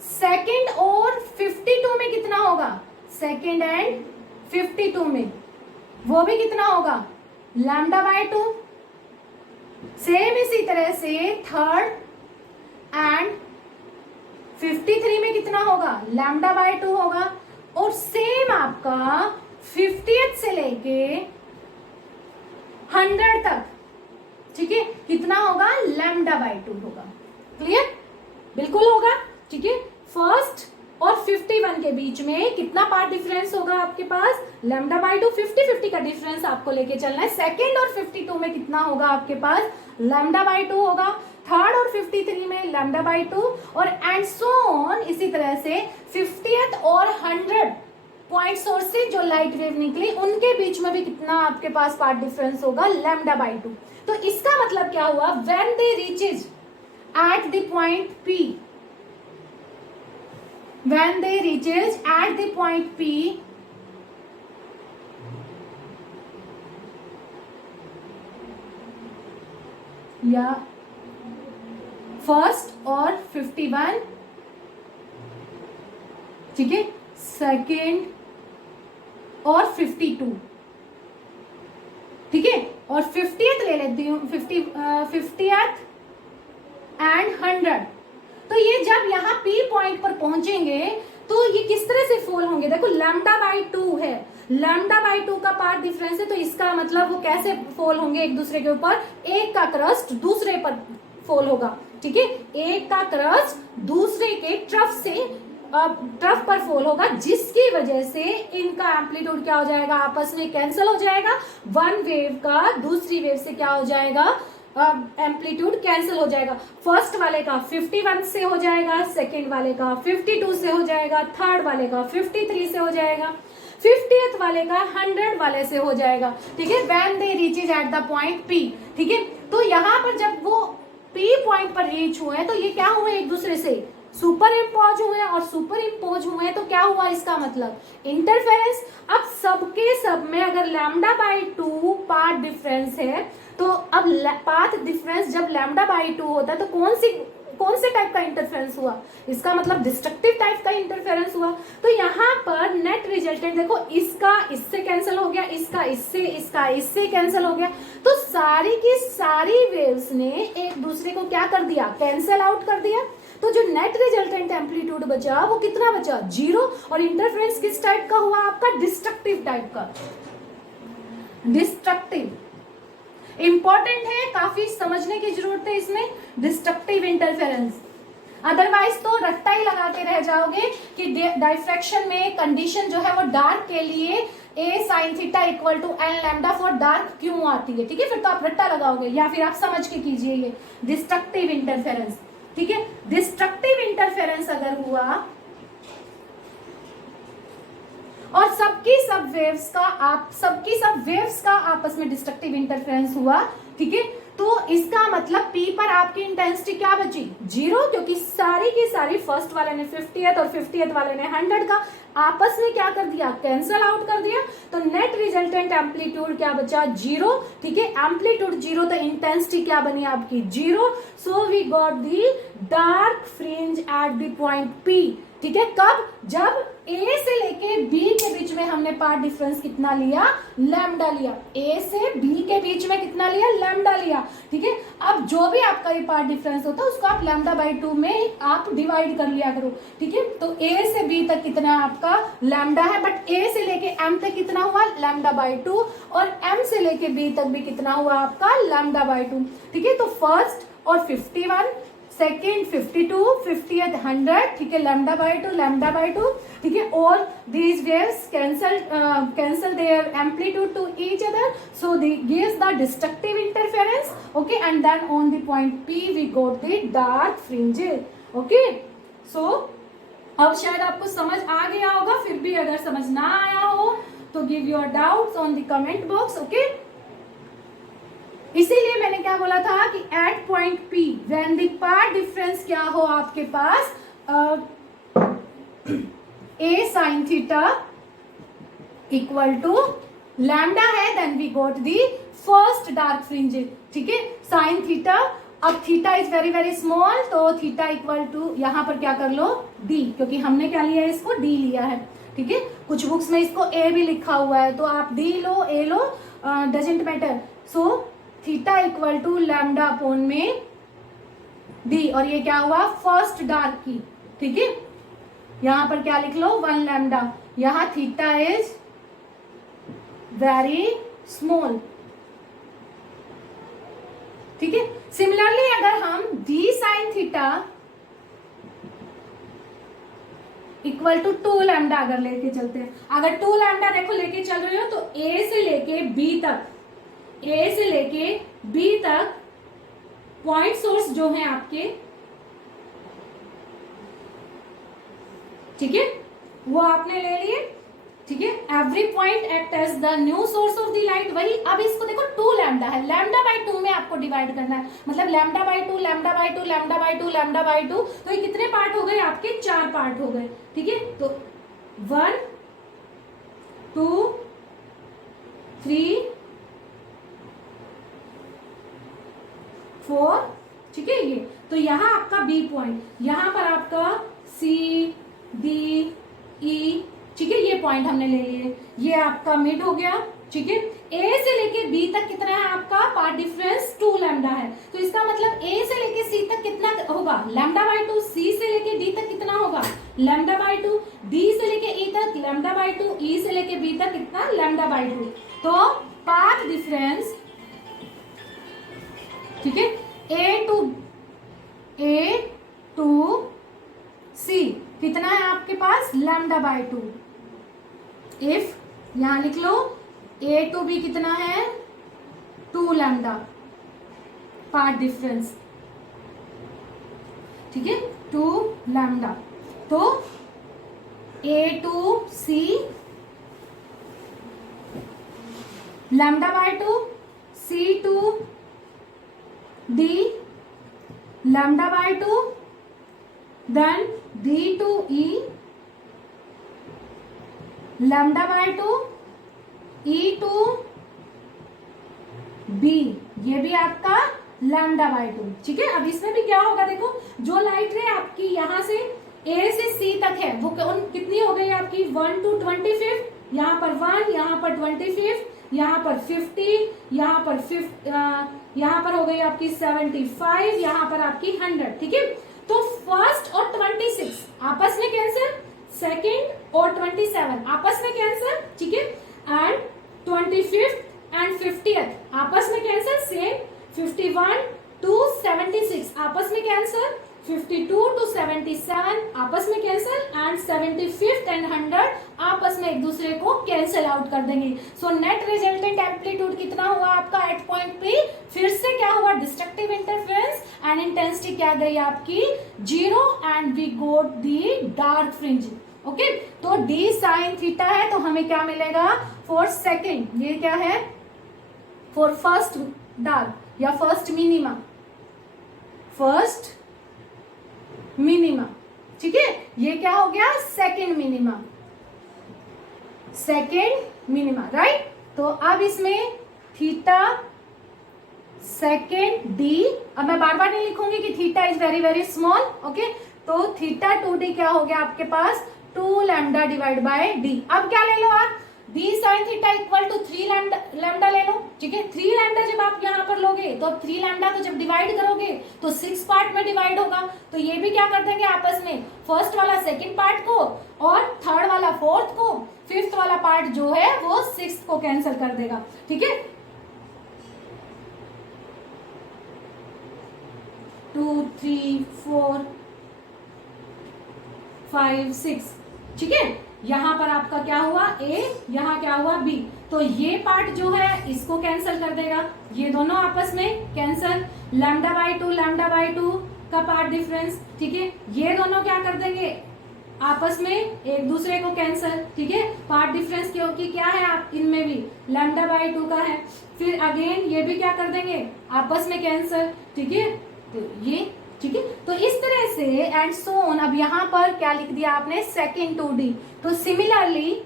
सेकेंड और 52 में कितना होगा, सेकेंड एंड 52 में वो भी कितना होगा लैम्डा बाई 2। सेम इसी तरह से थर्ड एंड 53 में कितना होगा लैम्डा बाई 2 होगा। और सेम आपका 50th से लेके 100 तक, ठीक है, कितना होगा लैम्डा बाई 2 होगा। क्लियर, बिल्कुल होगा, ठीक है। फर्स्ट और 51 के बीच में कितना पार्ट डिफरेंस होगा आपके पास लैम्डा बाई 2, 50-50 का डिफरेंस आपको लेके चलना है। सेकेंड और 52 में कितना होगा आपके पास लैम्डा बाई 2 होगा, थर्ड और 53 में लैम्डा बाई 2 और एंड सो ऑन। इसी तरह से 50th और 100 पॉइंट सोर्स से जो लाइट वेव निकली उनके बीच में भी कितना आपके पास पार्ट डिफरेंस होगा लैम्डा बाई 2। तो इसका मतलब क्या हुआ, when they reaches eight the point P, when they reaches at the point P, या फर्स्ट और 51, ठीक है, सेकेंड और 52, ठीक है, और 50th ले लेती हूँ, 50th एंड 100। तो ये जब यहाँ P पॉइंट पर पहुंचेंगे तो ये किस तरह से फोल होंगे, देखो लैम्डा बाई 2 है, लैम्डा बाई 2 का पार्ट डिफरेंस है, तो इसका मतलब वो कैसे फोल होंगे एक दूसरे के ऊपर, एक का क्रस्ट दूसरे पर फोल होगा, ठीक है, एक का क्रस्ट दूसरे के ट्रफ पर फोल होगा, जिसकी वजह से इनका एम्पलीट्यूड क्या हो जाएगा, आपस में कैंसिल हो जाएगा। वन वेव का दूसरी वेव से क्या हो जाएगा, एम्पलीट्यूड कैंसिल हो जाएगा। फर्स्ट वाले का 51 से हो जाएगा, सेकेंड वाले का 52 से हो जाएगा, थर्ड वाले का 53 से हो जाएगा, 50th वाले का 100 वाले से हो जाएगा, ठीक है, when they reaches eight the point P, ठीक है। तो यहाँ पर जब वो P पॉइंट पर रीच हुए तो ये क्या हुए, एक दूसरे से सुपर इम्पोज हुए, और सुपर इम्पोज हुए तो क्या हुआ, इसका मतलब इंटरफेरेंस। अब सबके सब में अगर लैम्डा बाई 2 पार्ट डिफरेंस है, तो अब पाथ डिफरेंस जब लैम्डा बाई 2 होता है तो कौन से टाइप का इंटरफेरेंस हुआ, इसका मतलब डिस्ट्रक्टिव टाइप का इंटरफेरेंस हुआ। तो यहाँ पर नेट रिजल्टेंट देखो, इसका इससे कैंसिल हो गया, इसका इससे कैंसिल हो गया, तो सारी की सारी वेव्स ने एक दूसरे को क्या कर दिया, कैंसिल आउट कर दिया। तो जो नेट रिजल्टेंट एम्पलीट्यूड बचा वो कितना बचा, 0। और इंटरफेरेंस किस टाइप का हुआ आपका, डिस्ट्रक्टिव टाइप का। डिस्ट्रक्टिव इंपॉर्टेंट है, काफी समझने की जरूरत है इसमें, डिस्ट्रक्टिव इंटरफेरेंस। अदरवाइज तो रट्टा ही लगाते रह जाओगे कि डाइफ्रैक्शन में कंडीशन जो है वो डार्क के लिए a sine theta equal to N lambda for dark क्यों आती है, ठीक है, फिर तो आप रट्टा लगाओगे, या फिर आप समझ के कीजिए ये डिस्ट्रक्टिव इंटरफेरेंस, ठीक है। डिस्ट्रक्टिव इंटरफेरेंस अगर हुआ और सबकी सब वेव्स का आपस में डिस्ट्रक्टिव इंटरफेरेंस हुआ, ठीक है, तो इसका मतलब P पर आपकी इंटेंसिटी क्या बची, 0, क्योंकि सारी की सारी फर्स्ट वाले ने 50th और 50th वाले ने 100 का आपस में क्या कर दिया, कैंसल आउट कर दिया, तो नेट रिजल्टेंट एम्पलीट्यूड क्या बचा, 0, ठीक है। एम्पलीट्यूड 0 तो इंटेंसिटी क्या बनी आपकी 0, so we got the dark fringe at the point P, ठीक है। कब, जब A से लेके B के बीच में हमने पार्ट डिफरेंस कितना लिया, लैम्डा लिया, A से B के बीच में कितना लिया, लैम्डा लिया, ठीक है। अब जो भी आपका ये पार्ट डिफरेंस होता है उसको आप लैम्डा बाई 2 में आप डिवाइड कर लिया करो, ठीक है। तो A से B तक कितना आपका लैम्डा है, बट A से लेके M तक कितना हुआ, लैम्डा बाई 2, और M से लेके B तक भी कितना हुआ आपका, लैम्डा बाई 2, ठीक है। तो फर्स्ट और 51, सेकेंड 52, 50th 100, ठीक है, लैम्डा बाई 2, ठीक है। और these waves cancel their amplitude to each other, so they gives the destructive interference, okay, and then on the point P we got the dark fringes, okay. So अब शायद आपको समझ आ गया होगा, फिर भी अगर समझ ना आया हो तो give your doubts on the comment box, okay. इसीलिए मैंने क्या बोला था कि at point P when the path difference क्या हो आपके पास A sine theta equal to lambda है, then we got the first dark fringe, ठीक है, साइन थीटा। अब theta is very very small, तो थीटा इक्वल टू यहां पर क्या कर लो D, क्योंकि हमने क्या लिया है, इसको D लिया है, ठीक है। कुछ बुक्स में इसको A भी लिखा हुआ है, तो आप D लो A लो, doesn't matter. So theta equal to lambda upon में D, और ये क्या हुआ, फर्स्ट डार्क की, ठीक है। यहां पर क्या लिख लो, 1 लैम्डा, यहां थीटा इज वेरी स्मॉल, ठीक है। सिमिलरली अगर हम D sine theta equal to 2 lambda अगर लेके चलते हैं, अगर 2 लैम्डा देखो लेके चल रहे हो, तो A से लेके B तक पॉइंट सोर्स जो है आपके, ठीक है, वो आपने ले लिए, ठीक है। Every point act as the new source of the light, वही। अब इसको देखो 2 लैम्डा है, लैम्डा बाई 2 में आपको डिवाइड करना है, मतलब lambda by 2, lambda by 2, lambda by 2, lambda by 2, तो ये कितने पार्ट हो गए आपके, 4 पार्ट हो गए, ठीक है। तो 1 2 3 4, ठीक है, ये तो यहाँ आपका B पॉइंट, यहाँ पर आपका C D E, ठीक है, ये पॉइंट हमने ले लिए, ये आपका मिड हो गया, ठीक है। A से लेके B तक कितना है आपका पार्ट डिफरेंस, 2 लैम्डा है, तो इसका मतलब A से लेके C तक कितना होगा, लैम्डा बाई 2, C से लेके D तक कितना होगा, लैम्डा बाई 2, D से लेके E तक लैम्डा बाई 2, E से लेके B तक कितना, लैम्डा बाई 2। तो पार्ट डिफरेंस, ठीक है, A टू C कितना है आपके पास, लैम्डा बाई 2। इफ यहां लिख लो A टू B कितना है, 2 लैम्डा पार्ट डिफरेंस, ठीक है, 2 लैम्डा। तो A to C lambda by 2, C to D lambda by 2, then D to E lambda by 2, E to B, ये भी आपका lambda by 2, ठीक है। अब इसमें भी क्या होगा, देखो जो लाइट रे आपकी यहाँ से A से C तक है, वो कितनी हो गई आपकी, 1 to 25, यहाँ पर 1, यहाँ पर 25, यहाँ पर 50, यहाँ पर 50, यहाँ पर हो गई आपकी 75, यहाँ पर आपकी 100, ठीक है। तो फर्स्ट और 26 आपस में कैंसिल, सेकेंड और 27 आपस में कैंसिल, ठीक है, एंड 25th एंड 50th आपस में कैंसिल, सेम 51 to 76 आपस में कैंसिल, 52 to 77 आपस में कैंसिल एंड 75 एंड 100 आपस में एक दूसरे को कैंसिल आउट कर देंगे. सो नेट रिजल्टेंट एम्पलीट्यूड कितना हुआ आपका एट पॉइंट पी. फिर से क्या हुआ डिस्ट्रक्टिव इंटरफेरेंस एंड इंटेंसिटी क्या गई आपकी 0 and we got the dark fringe. Okay तो डी साइन थीटा है तो हमें क्या मिलेगा फॉर सेकेंड. ये क्या है फॉर फर्स्ट डार्क या फर्स्ट मिनिमा. फर्स्ट मिनिमा ठीक है. ये क्या हो गया second minima. Second minima right. तो अब इसमें थीटा सेकेंड डी. अब मैं बार बार नहीं लिखूंगी कि theta is very very small. Okay तो थीटा 2d क्या हो गया आपके पास 2 लैम्डा डिवाइड बाय डी. अब क्या ले लो आप D sine theta equal to 3 lambda ले लो. ठीक है 3 लैम्डा जब आप यहाँ पर लोगे तो 3 लैम्डा को जब डिवाइड करोगे तो 6 पार्ट में डिवाइड होगा. तो ये भी क्या कर देंगे आपस में फर्स्ट वाला सेकंड पार्ट को और थर्ड वाला फोर्थ को. फिफ्थ वाला पार्ट जो है वो सिक्स्थ को कैंसिल कर देगा. ठीक है 2 3 4 5 6 ठीक है. यहां पर आपका क्या हुआ ए यहां क्या हुआ बी. तो ये पार्ट जो है इसको कैंसिल कर देगा. ये दोनों आपस में कैंसिल. लैम्डा बाई टू का पार्ट डिफरेंस. ठीक है ये दोनों क्या कर देंगे आपस में एक दूसरे को कैंसिल. ठीक है पार्ट डिफरेंस क्योंकि क्या है आप इनमें भी लैम्डा बाई टू का है. फिर अगेन ये भी क्या कर देंगे आपस में कैंसिल. ठीक है तो ये ठीक है. तो इस तरह से एंड सो ऑन. अब यहां पर क्या लिख दिया आपने सेकेंड 2d. तो similarly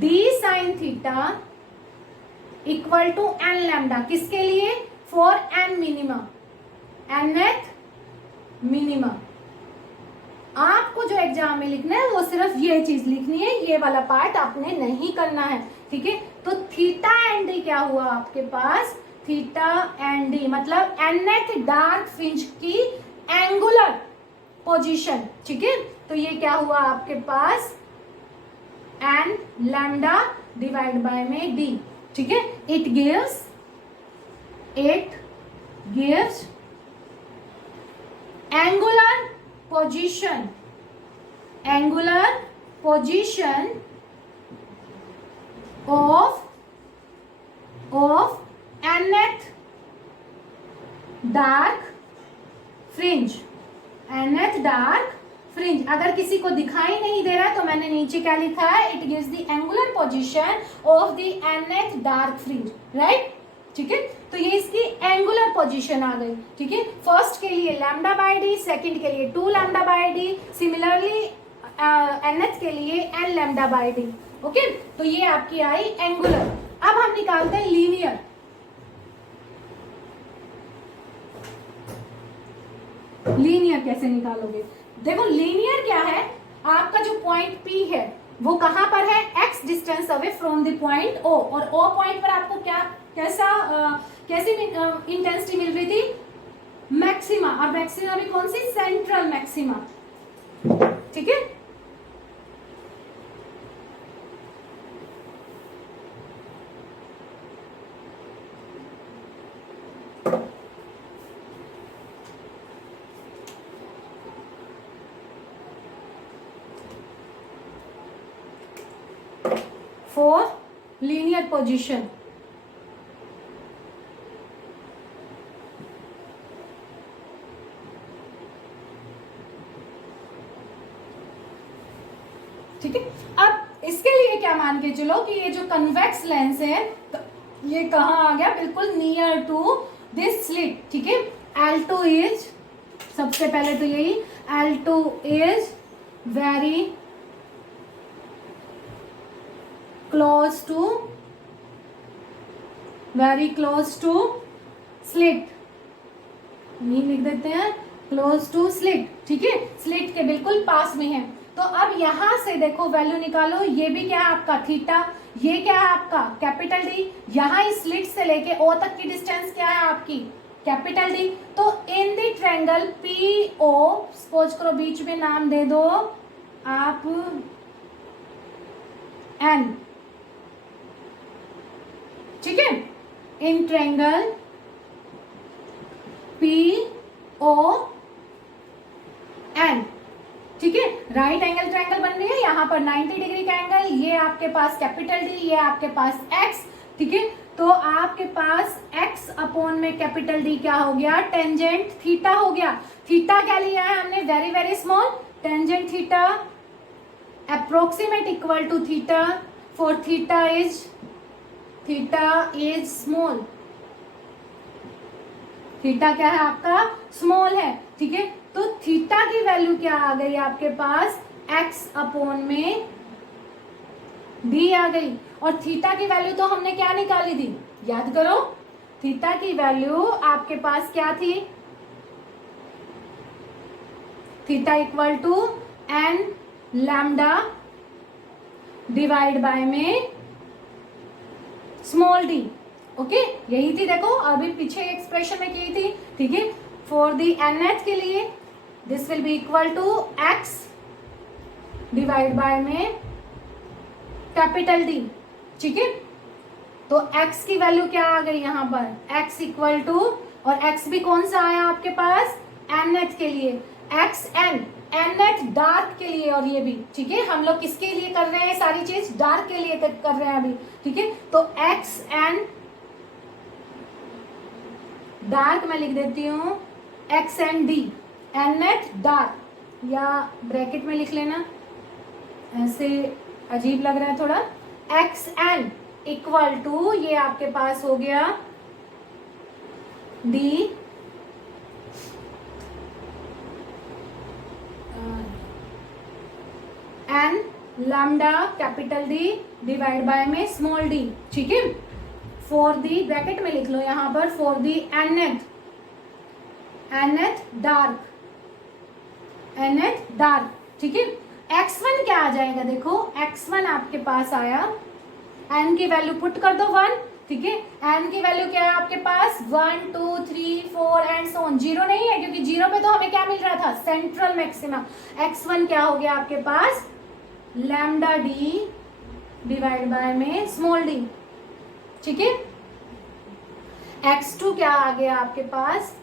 D sine theta equal to N lambda. किसके लिए for N minima Nth minima. आपको जो एग्जाम में लिखना है वो सिर्फ ये चीज लिखनी है. ये वाला पार्ट आपने नहीं करना है. ठीक है तो थीटा एंड डी क्या हुआ आपके पास थीटा एंड डी मतलब nth डार्क फ्रिंज की एंगुलर पोजीशन. ठीक है तो ये क्या हुआ आपके पास एन लैम्डा डिवाइड बाय में डी. ठीक है it gives angular position of nth dark fringe. अगर किसी को दिखाई नहीं दे रहा है तो मैंने नीचे क्या लिखा है it gives the angular position of the nth dark fringe. Right ठीक है तो ये इसकी एंगुलर पोजीशन आ गई. ठीक है फर्स्ट के लिए लैम्डा बाई डी सेकेंड के लिए 2 lambda by D similarly nth के लिए n lambda by D. Okay तो ये आपकी आई एंगुलर. अब हम निकालते हैं लीनियर. लीनियर कैसे निकालोगे देखो लीनियर क्या है आपका जो पॉइंट P है वो कहां पर है x distance away from the point O. और O पॉइंट पर आपको क्या कैसी इंटेंसिटी मिल रही थी मैक्सिमा. और मैक्सिमा भी कौन सी सेंट्रल मैक्सिमा. ठीक है 4 linear position. ठीक है अब इसके लिए क्या मान के चलो कि ये जो कन्वेक्स लेंस है ये कहाँ आ गया बिल्कुल नियर टू दिस स्लिट. ठीक है L2 इज सबसे पहले तो यही L2 is very close to slit. नहीं लिख देते हैं क्लोज टू स्लिट. ठीक है स्लिट के बिल्कुल पास में है. तो अब यहां से देखो वैल्यू निकालो. ये भी क्या है आपका थीटा. ये क्या है आपका कैपिटल डी. यहाँ इस स्लिट से लेके ओ तक की डिस्टेंस क्या है आपकी कैपिटल डी. तो in the triangle PO suppose करो बीच में नाम दे दो आप एन. इन ट्रायंगल PON, ठीक है, राइट एंगल ट्रायंगल बन रही है, यहाँ पर 90 डिग्री का एंगल, ये आपके पास कैपिटल D, ये आपके पास x, ठीक है। तो आपके पास x अपॉन में कैपिटल D क्या हो गया, टेंजेंट थीटा हो गया। थीटा क्या लिया है हमने, very very small, tangent theta approximate equal to theta, for theta is small, theta क्या है आपका, स्मॉल है, ठीक है। तो थीटा की वैल्यू क्या आ गई आपके पास, x अपॉन में d आ गई। और थीटा की वैल्यू तो हमने क्या निकाली थी, याद करो, थीटा की वैल्यू आपके पास क्या थी, theta equal to n lambda divide by में स्मॉल d, ओके, यही थी, देखो अभी पीछे एक्सप्रेशन में की थी, ठीक है। फॉर दी nth के लिए this will be equal to x divide by में कैपिटल D, ठीक है। तो x की वैल्यू क्या आ गई यहाँ पर, x इक्वल टू, और x भी कौन सा आया आपके पास, nth के लिए, xn, nth डार्क के लिए, और ये भी, ठीक है। हम लोग किसके लिए कर रहे हैं, सारी चीज डार्क के लिए कर रहे हैं अभी, ठीक है। तो xn डार्क मैं लिख देती हूँ, xnd, nth डार्क, या ब्रैकेट में लिख लेना, ऐसे अजीब लग रहा है थोड़ा, xn इक्वल टू, ये आपके पास हो गया d n lambda capital D divide by में स्मॉल d, ठीक है। फॉर दी, ब्रैकेट में लिख लो यहाँ पर, फॉर दी nth डार्क, ठीक है। x1 क्या आ जाएगा, देखो x1 आपके पास आया, n की वैल्यू पुट कर दो 1, ठीक है। n की वैल्यू क्या है आपके पास, 1 2 3 4 एंड सो ऑन, जीरो नहीं है क्योंकि जीरो पे तो हमें क्या मिल रहा था, सेंट्रल मैक्सिमा। x1 क्या हो गया आपके पास, लैम्डा d डिवाइड बाय में स्मॉल d, ठीक है। x2 क्या आ गया आपके पास,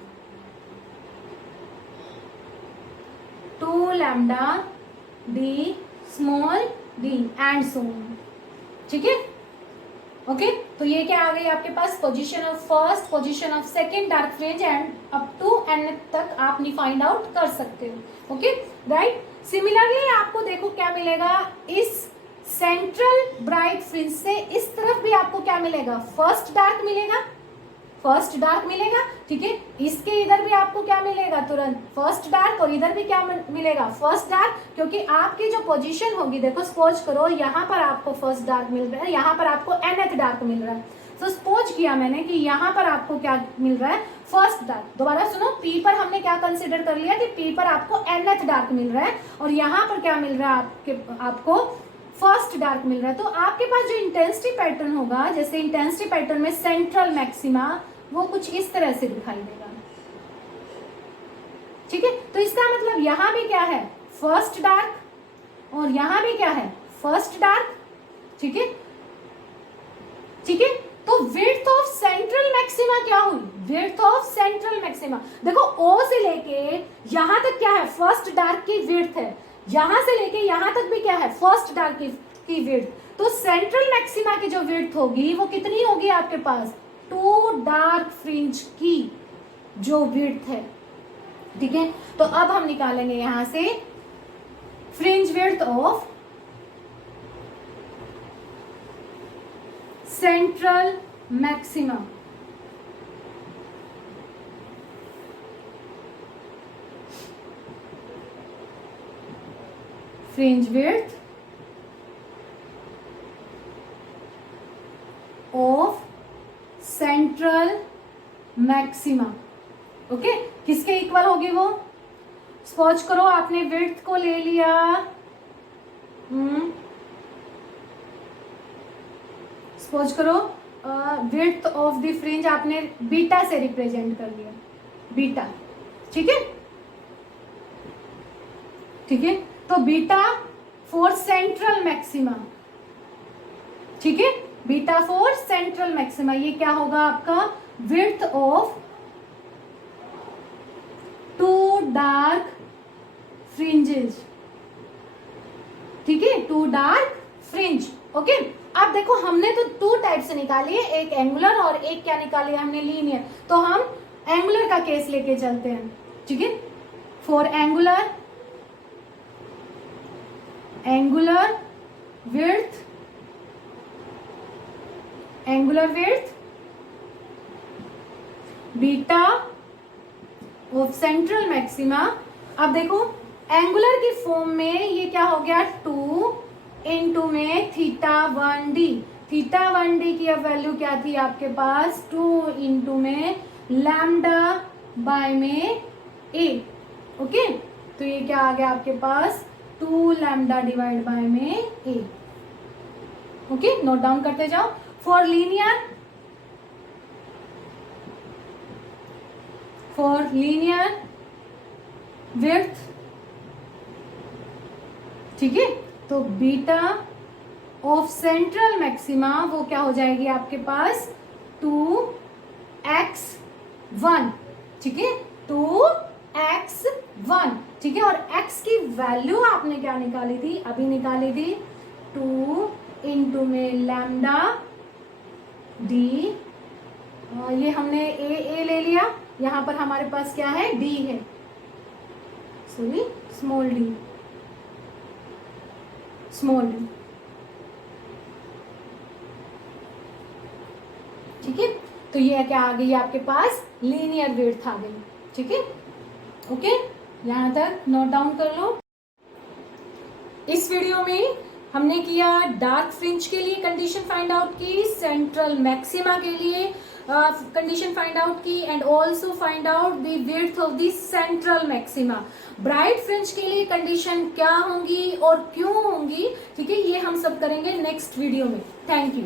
2 lambda d small d and so on, ठीक है, ओके। तो ये क्या आ गई आपके पास, position of first, position of second dark fringe, and up to n तक आप फाइंड आउट कर सकते हो, ओके, राइट। सिमिलरली आपको देखो क्या मिलेगा, इस सेंट्रल ब्राइट फ्रिंज से इस तरफ भी आपको क्या मिलेगा, फर्स्ट डार्क मिलेगा, ठीक है। इसके इधर भी आपको क्या मिलेगा, तुरंत फर्स्ट डार्क, और इधर भी क्या मिलेगा, फर्स्ट डार्क, क्योंकि आपकी जो पोजीशन होगी, देखो सपोज करो यहाँ पर आपको फर्स्ट डार्क मिल रहा है, यहाँ पर आपको nth डार्क मिल रहा है, तो सपोज किया मैंने कि यहाँ पर आपको क्या मिल रहा है, फर्स्ट डार्क। दोबारा सुनो, P पर हमने क्या कंसिडर कर लिया कि P पर आपको nth डार्क मिल रहा है, और यहाँ पर क्या मिल रहा है आपको फर्स्ट डार्क मिल रहा है। तो आपके पास जो इंटेंसिटी पैटर्न होगा, जैसे इंटेंसिटी पैटर्न में सेंट्रल मैक्सिमा, वो कुछ इस तरह से दिखाई देगा, ठीक है। तो इसका मतलब यहाँ भी क्या है, फर्स्ट डार्क, और यहाँ भी क्या है, फर्स्ट डार्क, ठीक है, ठीक है। तो विड्थ ऑफ सेंट्रल मैक्सिमा क्या हुई, विड्थ ऑफ सेंट्रल मैक्सिमा, देखो O से लेके यहां तक क्या है, फर्स्ट डार्क की विड्थ है, यहां से लेके यहां तक भी क्या है, फर्स्ट डार्क की विड्थ। तो सेंट्रल मैक्सिमा की जो विड्थ होगी वो कितनी होगी आपके पास, 2 डार्क फ्रिंज की जो विड्थ है, ठीक है। तो अब हम निकालेंगे यहां से fringe width of central maxima, fringe width of central maxima, okay. किसके इक्वल होगी वो, सपोज करो आपने विड्थ को ले लिया, सपोज करो विड्थ ऑफ द फ्रिंज आपने बीटा से रिप्रेजेंट कर लिया, बीटा, ठीक है, ठीक है। तो बीटा फॉर सेंट्रल मैक्सिमा, ठीक है, बीटा फॉर सेंट्रल मैक्सिमा, ये क्या होगा आपका width of two dark fringes, ठीक है, टू डार्क फ्रिंज। ओके, अब देखो हमने तो टू टाइप से निकाली है, एक एंगुलर और एक क्या निकाली है हमने, लीनियर। तो हम एंगुलर का केस लेके चलते हैं, ठीक है। For angular width, angular width beta of central maxima. अब देखो एंगुलर की फॉर्म में ये क्या हो गया, 2 इंटू में θ1d। θ1d की अब वैल्यू क्या थी आपके पास, 2 इंटू में लैम्डा बाय में a। ओके, तो ये क्या आ गया आपके पास, 2 लैम्डा डिवाइड बाय में a। ओके, नोट डाउन करते जाओ। फॉर लीनियर विड्थ, ठीक है, तो बीटा ऑफ सेंट्रल मैक्सिमा वो क्या हो जाएगी आपके पास, 2x1, ठीक है, 2x1, ठीक है। और x की वैल्यू आपने क्या निकाली थी, अभी निकाली थी, 2 इंटू में लैम्डा डी, ये हमने ए ले लिया, यहां पर हमारे पास क्या है, डी है, सॉरी स्मॉल डी, ठीक है। तो ये क्या आ गई आपके पास, लीनियर विड्थ आ गई, ठीक है। ओके, यहां तक नोट डाउन कर लो। इस वीडियो में हमने किया डार्क फ्रिंज के लिए कंडीशन फाइंड आउट की, सेंट्रल मैक्सिमा के लिए कंडीशन फाइंड आउट की, and also find out the width of the central maxima. Bright fringe के लिए कंडीशन क्या होंगी और क्यों होंगी, ठीक है, ये हम सब करेंगे नेक्स्ट वीडियो में। Thank you.